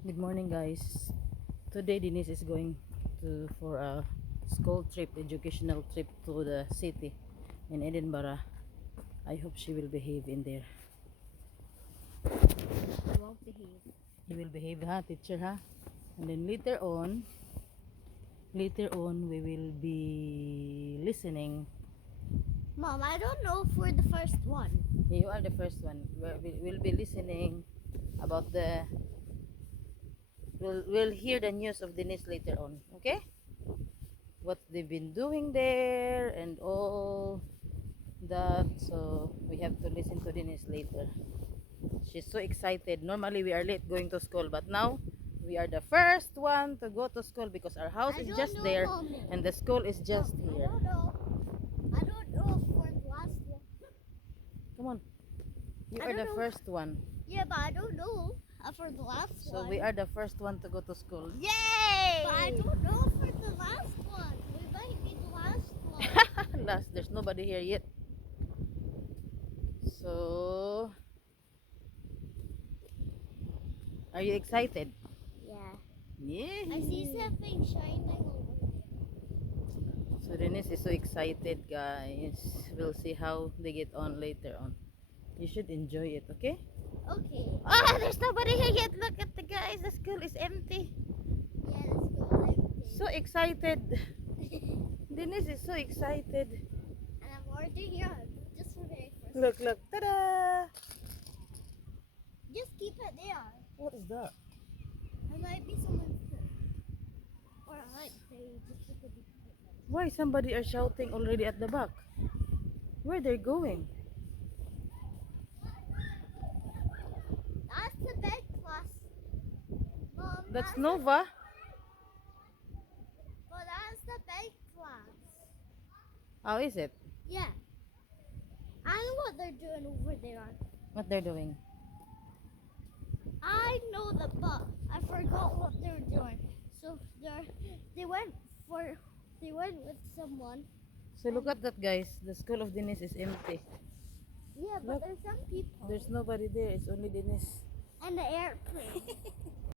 Good morning, guys. Today Denise is going to for a school trip, educational trip to the city in Edinburgh. I hope she will behave in there. I won't behave. He will behave, ha, teacher, ha. And then later on we will be listening. Mom, I don't know for the first one. You are the first one. We'll be listening about the we'll hear the news of Denise later on, okay? What they've been doing there and all that. So we have to listen to Denise later. She's so excited. Normally we are late going to school, but now we are the first one to go to school because our house I is don't just know, there Mommy. and the school is just Mom, here. I don't know for the last one. Come on, you I are don't the know. first one. Yeah, but I don't know for the last So one. we are the first one to go to school. Yay! But I don't know for the last one. We might be the last one. Last, there's nobody here yet. So, are you excited? Yeah. Yeah. I see something shining over there. So Denise is so excited, guys. We'll see how they get on later on. You should enjoy it, okay? Okay. Ah, there's nobody here yet. Look at the guys. The school is empty. Yeah, let's go. So excited. Denise is so excited. And I'm already here. Just for the first. Look. Ta-da! Just keep it there. What is that? There might be someone here. Or like they just took a big picture. Why somebody are shouting already at the back? Where they're going? That's the big class. Mom, That's the, Nova. but that's the big class. How is it? Yeah. I know what they're doing over there. What they're doing? I know the but I forgot what they were doing. So they went with someone. So look at that, guys. The school of Denise is empty. Yeah, but Look. there's some people. There's nobody there. It's only Denise. And the airplane.